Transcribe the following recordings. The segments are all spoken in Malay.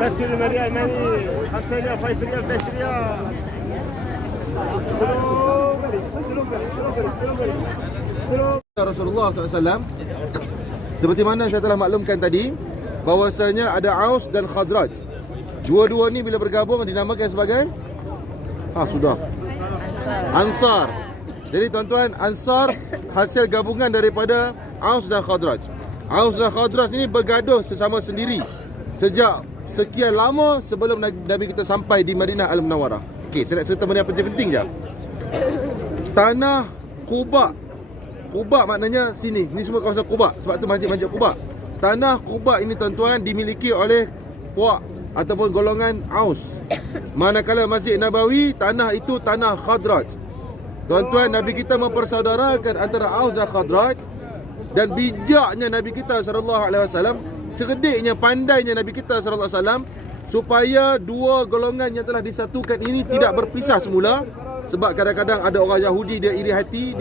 فاسكولي مريال ماني 5 ريال 5 ريال 10 ريال. Rasulullah SAW, seperti mana saya telah maklumkan tadi, bahwasanya ada Aus dan Khazraj. Dua-dua ni bila bergabung dinamakan sebagai sudah Ansar. Jadi tuan-tuan, Ansar hasil gabungan daripada Aus dan Khazraj. Aus dan Khazraj ini bergaduh sesama sendiri sejak sekian lama sebelum Nabi kita sampai di Madinah Al-Munawwarah. Okey, saya nak cerita benda yang penting-penting je. Tanah Quba. Quba maknanya sini. Ni semua kawasan Quba. Sebab tu masjid-masjid Quba. Tanah Quba ini tuan-tuan dimiliki oleh puak ataupun golongan Aus. Manakala Masjid Nabawi, tanah itu tanah Khazraj. Tuan-tuan, Nabi kita mempersaudarakan antara Aus dan Khazraj. Dan bijaknya Nabi kita SAW, cerdiknya, pandainya Nabi kita SAW, supaya dua golongan yang telah disatukan ini tidak berpisah semula. Sebab kadang-kadang ada orang Yahudi, dia iri hati,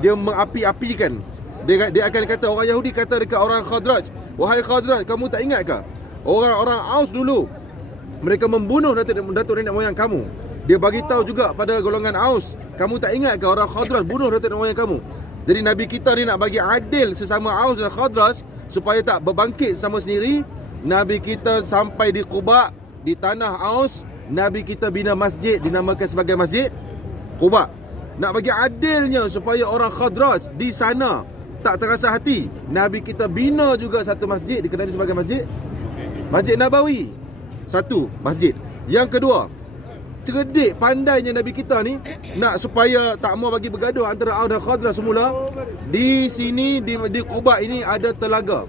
dia mengapi-apikan. Dia akan kata, orang Yahudi kata dekat orang Khazraj, wahai Khazraj, kamu tak ingat ke? Orang-orang Aus dulu, mereka membunuh datuk nenek moyang kamu. Dia bagi tahu juga pada golongan Aus, kamu tak ingat ke orang Khazraj bunuh datuk nenek moyang kamu? Jadi Nabi kita ni nak bagi adil sesama Aus dan Khazraj supaya tak berbangkit sama sendiri. Nabi kita sampai di Quba, di tanah Aus, Nabi kita bina masjid dinamakan sebagai Masjid Quba. Nak bagi adilnya supaya orang Khazraj di sana tak terasa hati, Nabi kita bina juga satu masjid dikenali sebagai Masjid Nabawi. Satu masjid. Yang kedua, cerdik pandainya Nabi kita ni nak supaya tak mau bagi bergaduh antara Aus dan Khazraj semula. Di sini di Quba ini ada telaga.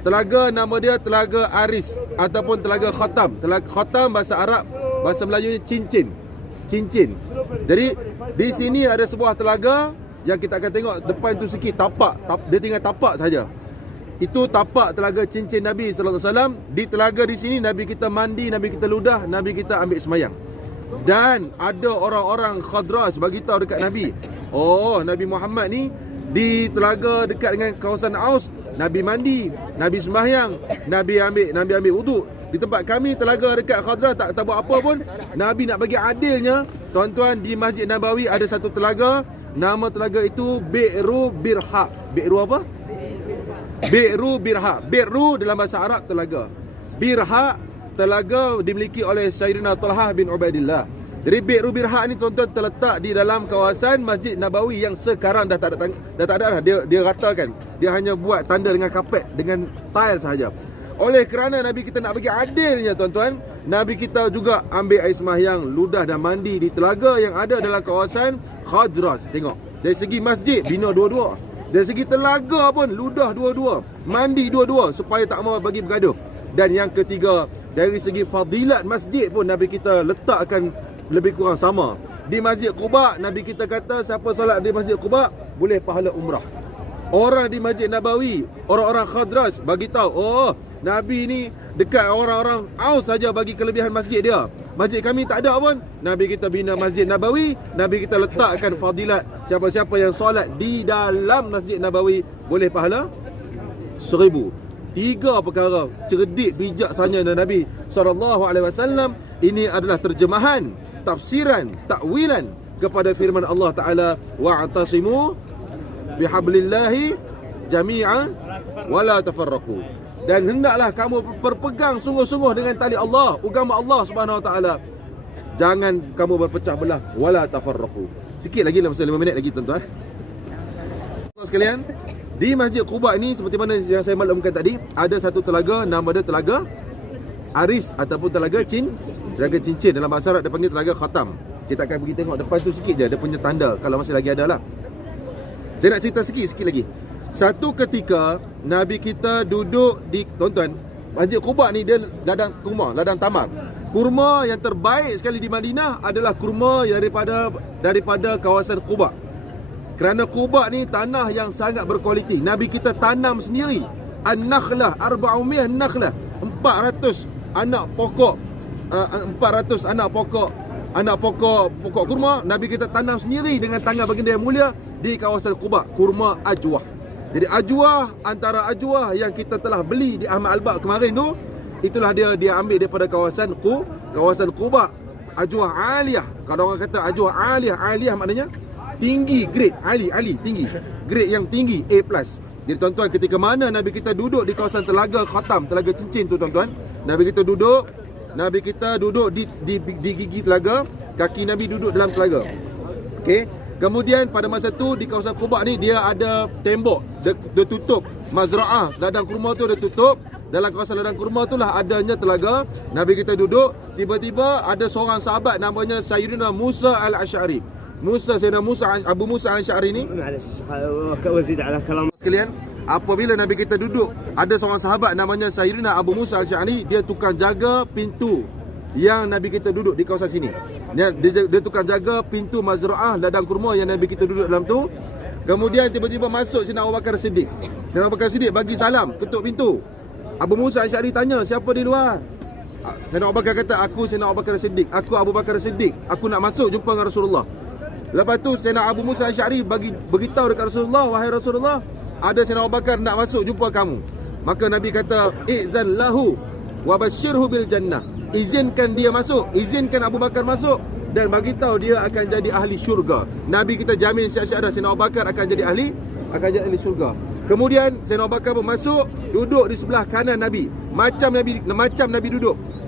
Telaga nama dia Telaga Aris ataupun Telaga Khatam. Telaga Khatam bahasa Arab, bahasa Melayunya cincin. Jadi di sini ada sebuah telaga yang kita akan tengok depan tu sikit, tapak, dia tinggal tapak saja. Itu tapak telaga cincin Nabi sallallahu alaihi wasallam. Di telaga di sini Nabi kita mandi, Nabi kita ludah, Nabi kita ambil semayang. Dan ada orang-orang Khazraj bagi tahu dekat Nabi, oh, Nabi Muhammad ni di telaga dekat dengan kawasan Aus, Nabi mandi, Nabi sembahyang, Nabi ambil wuduk. Di tempat kami telaga dekat Khazraj tak buat apa pun. Nabi nak bagi adilnya, tuan-tuan, di Masjid Nabawi ada satu telaga, nama telaga itu Bi'ru Birha. Bi'ru apa? Bi'ru Birha. Bi'ru dalam bahasa Arab telaga. Birha telaga dimiliki oleh Sayyidina Talhah bin Ubaidillah. Jadi Bi'ru Birha ni tuan-tuan terletak di dalam kawasan Masjid Nabawi yang sekarang dah tak ada dah. Dia ratakan. Dia hanya buat tanda dengan kapet, dengan tile sahaja. Oleh kerana Nabi kita nak bagi adilnya tuan-tuan, Nabi kita juga ambil air sembahyang, ludah dan mandi di telaga yang ada dalam kawasan Khazraj. Tengok, dari segi masjid bina dua-dua, dari segi telaga pun ludah dua-dua, mandi dua-dua supaya tak mau bagi bergaduh. Dan yang ketiga, dari segi fadilat masjid pun Nabi kita letakkan lebih kurang sama. Di Masjid Quba, Nabi kita kata siapa solat di Masjid Quba boleh pahala umrah. Orang di Masjid Nabawi, orang-orang Khazraj bagi tahu, oh, Nabi ni dekat orang-orang Aus saja bagi kelebihan masjid dia. Masjid kami tak ada pun. Nabi kita bina Masjid Nabawi, Nabi kita letakkan fadilat siapa-siapa yang solat di dalam Masjid Nabawi boleh pahala 1000. Tiga perkara cerdik bijaksana Nabi SAW. Ini adalah terjemahan, tafsiran, takwilan kepada firman Allah Ta'ala, wa'tasimu bihablillahi jami'an wala tafarraqu. Dan hendaklah kamu berpegang sungguh-sungguh dengan tali Allah, agama Allah Subhanahu wa taala. Jangan kamu berpecah belah, wala tafarraqu. Sikit lagi dalam masa 5 minit lagi tuan-tuan. Tuan sekalian, di Masjid Quba ini seperti mana yang saya maklumkan tadi, ada satu telaga, nama dia Telaga Aris ataupun Telaga Cincin. Dalam bahasa Arab dia panggil Telaga Khatam. Kita akan pergi tengok depan tu sikit je, dia punya tanda kalau masih lagi ada lah. Saya nak cerita sikit lagi. Satu ketika Nabi kita duduk di, tuan-tuan, Masjid Quba ni dia ladang kurma, ladang tamar. Kurma yang terbaik sekali di Madinah adalah kurma daripada kawasan Quba. Kerana Quba ni tanah yang sangat berkualiti. Nabi kita tanam sendiri an-nakhlah 400 nakhlah, 400 anak pokok, 400 anak pokok kurma Nabi kita tanam sendiri dengan tangan baginda yang mulia di kawasan Quba, kurma ajwah. Jadi ajwah, antara ajwah yang kita telah beli di Ahmad Albaq kemarin tu, itulah dia ambil daripada kawasan Quba. Ajwah aliyah. Kalau orang kata ajwah aliyah maknanya tinggi, grade, ali tinggi. Grade yang tinggi, A+. Jadi tuan-tuan, ketika mana Nabi kita duduk di kawasan telaga khatam, telaga cincin tu tuan-tuan, Nabi kita duduk di gigi telaga, kaki Nabi duduk dalam telaga. Okey. Kemudian pada masa tu di kawasan Quba ni dia ada tembok, dia tutup mazra'ah, ladang kurma tu dia tutup. Dalam kawasan ladang kurma tu lah adanya telaga. Nabi kita duduk, tiba-tiba ada seorang sahabat namanya Sayyidina Musa al-Asy'ari. Abu Musa al-Asy'ari ni, sekalian, apabila Nabi kita duduk, ada seorang sahabat namanya Sayyidina Abu Musa al-Asy'ari, dia tukang jaga pintu yang Nabi kita duduk di kawasan sini. Dia tukang jaga pintu mazra'ah ladang kurma yang Nabi kita duduk dalam tu. Kemudian tiba-tiba masuk Sayyidina Abu Bakar Siddiq. Sayyidina Abu Bakar Siddiq bagi salam, ketuk pintu. Abu Musa al-Asy'ari tanya, siapa di luar? Sayyidina Abu Bakar kata, aku Sayyidina Abu Bakar Siddiq. Aku Abu Bakar Siddiq. Aku nak masuk jumpa dengan Rasulullah. Lepas tu Sayyidina Abu Musa al-Asy'ari beritahu dekat Rasulullah, wahai Rasulullah, ada Sayyidina Abu Bakar nak masuk jumpa kamu. Maka Nabi kata, izan lahu wa basyirhu bil jannah. Izinkan dia masuk, izinkan Abu Bakar masuk, dan bagi tahu dia akan jadi ahli syurga. Nabi kita jamin siap-siap dah Sayyidina Abu Bakar akan jadi ahli syurga. Kemudian Sayyidina Abu Bakar pun masuk, duduk di sebelah kanan Nabi. Macam Nabi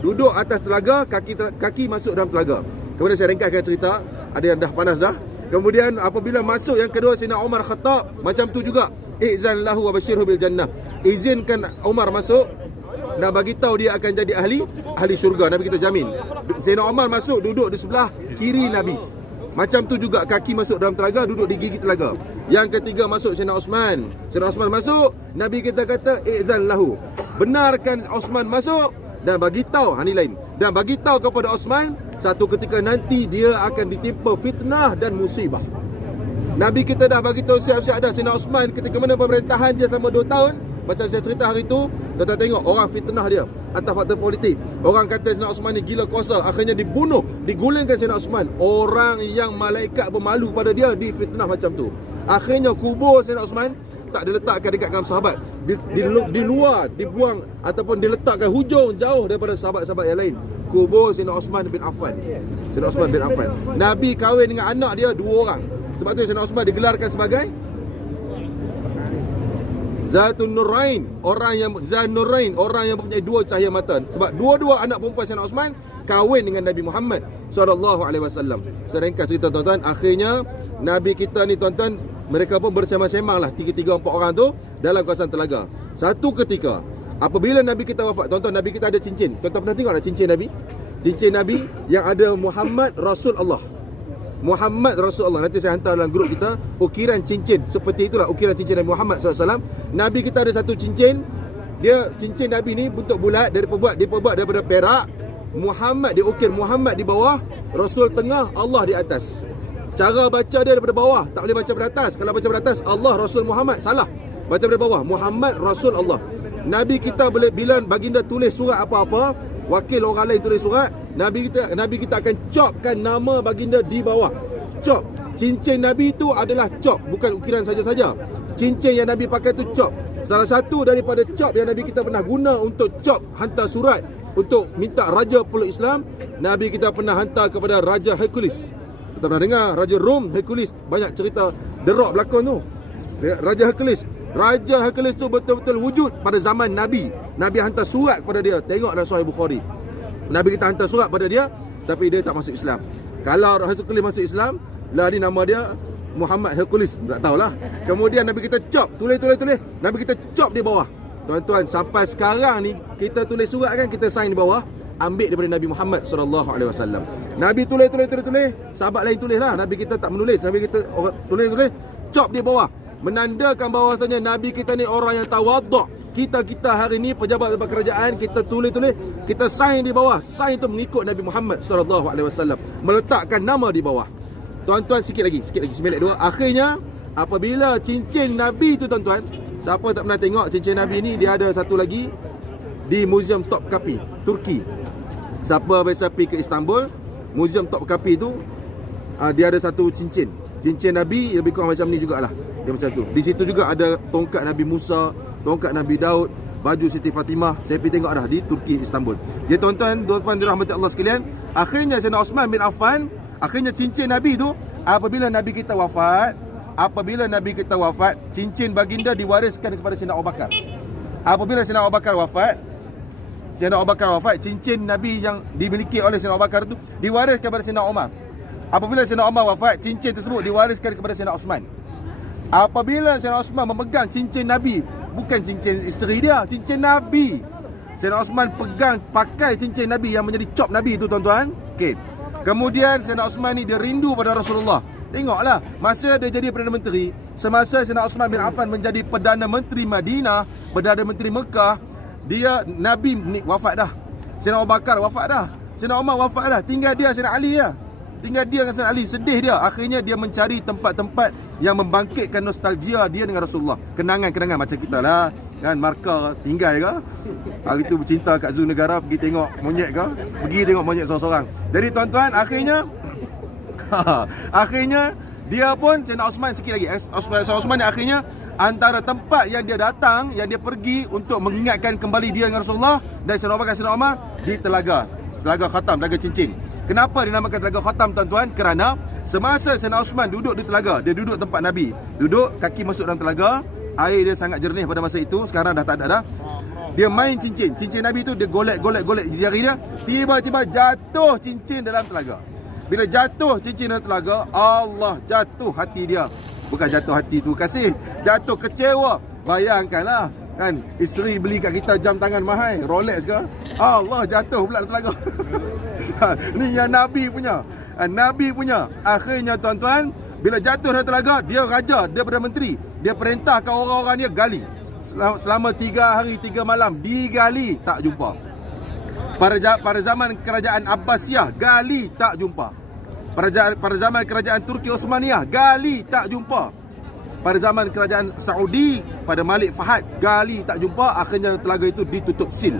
duduk atas telaga, kaki masuk dalam telaga. Kemudian saya ringkaskan cerita, ada yang dah panas dah. Kemudian apabila masuk yang kedua Sayyidina Umar Khattab, macam tu juga. Izan lahu wa basyirhu bil jannah. Izinkan Umar masuk dan bagi tahu dia akan jadi ahli syurga. Nabi kita jamin. Sayyidina Umar masuk, duduk di sebelah kiri Nabi. Macam tu juga kaki masuk dalam telaga, duduk di gigi telaga. Yang ketiga masuk Sayyidina Osman. Sayyidina Osman masuk, Nabi kita kata izan lahu. Benarkan Osman masuk dan bagi tahu, ni lain. Dan bagi tahu kepada Osman, satu ketika nanti dia akan ditimpa fitnah dan musibah. Nabi kita dah bagi tahu siap-siap dah Sayyidina Osman ketika mana pemerintahan dia selama 2 tahun. Macam saya cerita hari tu, tuan-tuan tengok orang fitnah dia atas faktor politik. Orang kata Sayyidina Osman ni gila kuasa, akhirnya dibunuh, digulingkan Sayyidina Osman. Orang yang malaikat bermalu pada dia difitnah macam tu. Akhirnya kubur Sayyidina Osman tak diletakkan dekat kaum sahabat, di luar, dibuang ataupun diletakkan hujung jauh daripada sahabat-sahabat yang lain. Kubur Sayyidina Osman bin Affan. Sayyidina Osman bin Affan. Nabi kahwin dengan anak dia 2 orang. Sebab tu Sayyidina Osman digelarkan sebagai Zatun Nurain, orang yang mempunyai 2 cahaya mata. Sebab dua-dua anak perempuan Sayyidina Osman kahwin dengan Nabi Muhammad SAW. Seringkas cerita tuan-tuan, akhirnya Nabi kita ni tuan-tuan, mereka pun bersemang-semang lah 3-4 orang tu dalam kawasan telaga. Satu ketika apabila Nabi kita wafat, tuan-tuan, Nabi kita ada cincin. Tuan-tuan pernah tengok tak cincin Nabi? Cincin Nabi yang ada Muhammad Rasulullah. Muhammad Rasulullah. Nanti saya hantar dalam grup kita ukiran cincin. Seperti itulah ukiran cincin Nabi Muhammad SAW. Nabi kita ada satu cincin. Dia cincin Nabi ni bentuk bulat, diperbuat daripada perak. Muhammad diukir, Muhammad di bawah, Rasul tengah, Allah di atas. Cara baca dia daripada bawah, tak boleh baca daripada atas. Kalau baca daripada atas, Allah Rasul Muhammad, salah. Baca daripada bawah, Muhammad Rasul Allah. Nabi kita bila baginda tulis surat apa-apa, wakil orang lain tulis surat, Nabi kita akan copkan nama baginda di bawah. Cop. Cincin Nabi itu adalah cop, bukan ukiran saja-saja. Cincin yang Nabi pakai tu cop. Salah satu daripada cop yang Nabi kita pernah guna untuk cop hantar surat untuk minta Raja Peluk Islam, Nabi kita pernah hantar kepada Raja Hercules. Kita pernah dengar Raja Rom, Hercules, banyak cerita The Rock berlakon tu. Raja Hercules tu betul-betul wujud pada zaman Nabi. Nabi hantar surat kepada dia. Tengok dalam Sahih Bukhari. Nabi kita hantar surat pada dia, tapi dia tak masuk Islam. Kalau Hercules masuk Islam, lah ni nama dia Muhammad Hercules, tak tahulah. Kemudian Nabi kita cop, tulis. Nabi kita cop di bawah. Tuan-tuan, sampai sekarang ni kita tulis surat kan, kita sign di bawah, ambil daripada Nabi Muhammad SAW. Nabi tulis. Sahabat lain tulis lah. Nabi kita tak menulis. Nabi kita tulis, cop di bawah. Menandakan bahawasanya Nabi kita ni orang yang tawaduk. Kita hari ni pejabat kerajaan, kita tulis, kita sign di bawah. Sign tu mengikut Nabi Muhammad SAW, meletakkan nama di bawah. Tuan-tuan, sikit lagi, seminit 2. Akhirnya apabila cincin Nabi tu tuan-tuan, siapa tak pernah tengok cincin Nabi ni, dia ada satu lagi di Museum Topkapi, Turki. Siapa biasa pergi ke Istanbul, Museum Topkapi tu, dia ada satu cincin Nabi, lebih kurang macam ni jugalah. Dia macam tu. Di situ juga ada tongkat Nabi Musa, tongkat Nabi Daud, baju Siti Fatimah. Saya pergi tengok dah di Turki, Istanbul. Dia tuan-tuan dirahmati Allah sekalian, akhirnya Sayyidina Osman bin Affan, akhirnya cincin Nabi tu apabila Nabi kita wafat, cincin baginda diwariskan kepada Sayyidina Abu Bakar. Apabila Sayyidina Abu Bakar wafat, cincin Nabi yang dimiliki oleh Sayyidina Abu Bakar tu diwariskan kepada Sayyidina Umar. Apabila Sayyidina Umar wafat, cincin tersebut diwariskan kepada Sayyidina Osman. Apabila Sayyidina Osman memegang cincin Nabi, bukan cincin isteri dia, cincin Nabi, Sayyidina Osman pakai cincin Nabi yang menjadi cop Nabi itu tuan-tuan. Okey. Kemudian Sayyidina Osman ni dia rindu pada Rasulullah. Tengoklah, masa dia jadi Perdana Menteri, semasa Sayyidina Osman bin Affan menjadi Perdana Menteri Madinah, Perdana Menteri Mekah, Nabi ni wafat dah. Sayyidina Abu Bakar wafat dah. Sayyidina Umar wafat dah. Tinggal dia Sayyidina Ali lah. Tinggal dia dengan Sayyidina Ali, sedih dia. Akhirnya dia mencari tempat-tempat yang membangkitkan nostalgia dia dengan Rasulullah. Kenangan-kenangan macam kita lah. Kan, markah tinggal ke? Hari tu bercinta kat Zoo Negara, pergi tengok monyet ke? Pergi tengok monyet seorang-seorang. Jadi tuan-tuan, akhirnya dia pun Sayyidina Osman sikit lagi. Sayyidina Osman ni akhirnya antara tempat yang dia datang, yang dia pergi untuk mengingatkan kembali dia dengan Rasulullah dan Sayyidina Abu Bakar, Sayyidina Umar di Telaga Khatam, Telaga Cincin. Kenapa dinamakan Telaga Khatam tuan-tuan? Kerana semasa Sayyidina Osman duduk di telaga, dia duduk tempat Nabi, duduk kaki masuk dalam telaga, air dia sangat jernih pada masa itu, sekarang dah tak ada dah. Dia main cincin Nabi tu, dia golek di jari dia, tiba-tiba jatuh cincin dalam telaga. Bila jatuh cincin dalam telaga, Allah jatuh hati dia. Bukan jatuh hati tu kasih, jatuh kecewa. Bayangkanlah kan, isteri beli kat kita jam tangan mahal, Rolex ke, Allah jatuh pula dalam telaga. Ni yang Nabi punya. Akhirnya tuan-tuan, bila jatuh dalam telaga, dia raja, dia Perdana Menteri, dia perintahkan orang-orang dia gali. Selama 3 hari 3 malam digali, tak jumpa. Pada zaman kerajaan Abbasiyah, gali tak jumpa. Pada zaman kerajaan Turki Osmaniyah, gali tak jumpa. Pada zaman kerajaan Saudi, pada Malik Fahad, gali tak jumpa. Akhirnya telaga itu ditutup sil.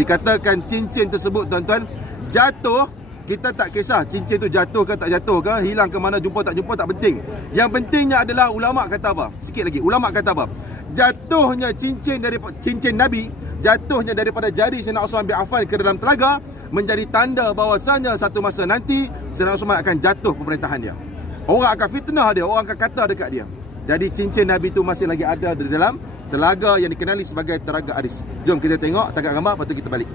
Dikatakan cincin tersebut tuan-tuan jatuh, kita tak kisah cincin tu jatuh ke tak jatuh ke, hilang ke mana, jumpa tak jumpa, tak penting. Yang pentingnya adalah ulama kata apa? Sikit lagi, ulama kata apa? Jatuhnya cincin Nabi, jatuhnya daripada jari Sayyidina Osman bin Affan ke dalam telaga menjadi tanda bahawasanya satu masa nanti Sayyidina Osman akan jatuh pemerintahan dia. Orang akan fitnah dia, orang akan kata dekat dia. Jadi cincin Nabi tu masih lagi ada di dalam telaga yang dikenali sebagai Telaga Aris. Jom kita tengok tangkap gambar, lepas tu kita balik.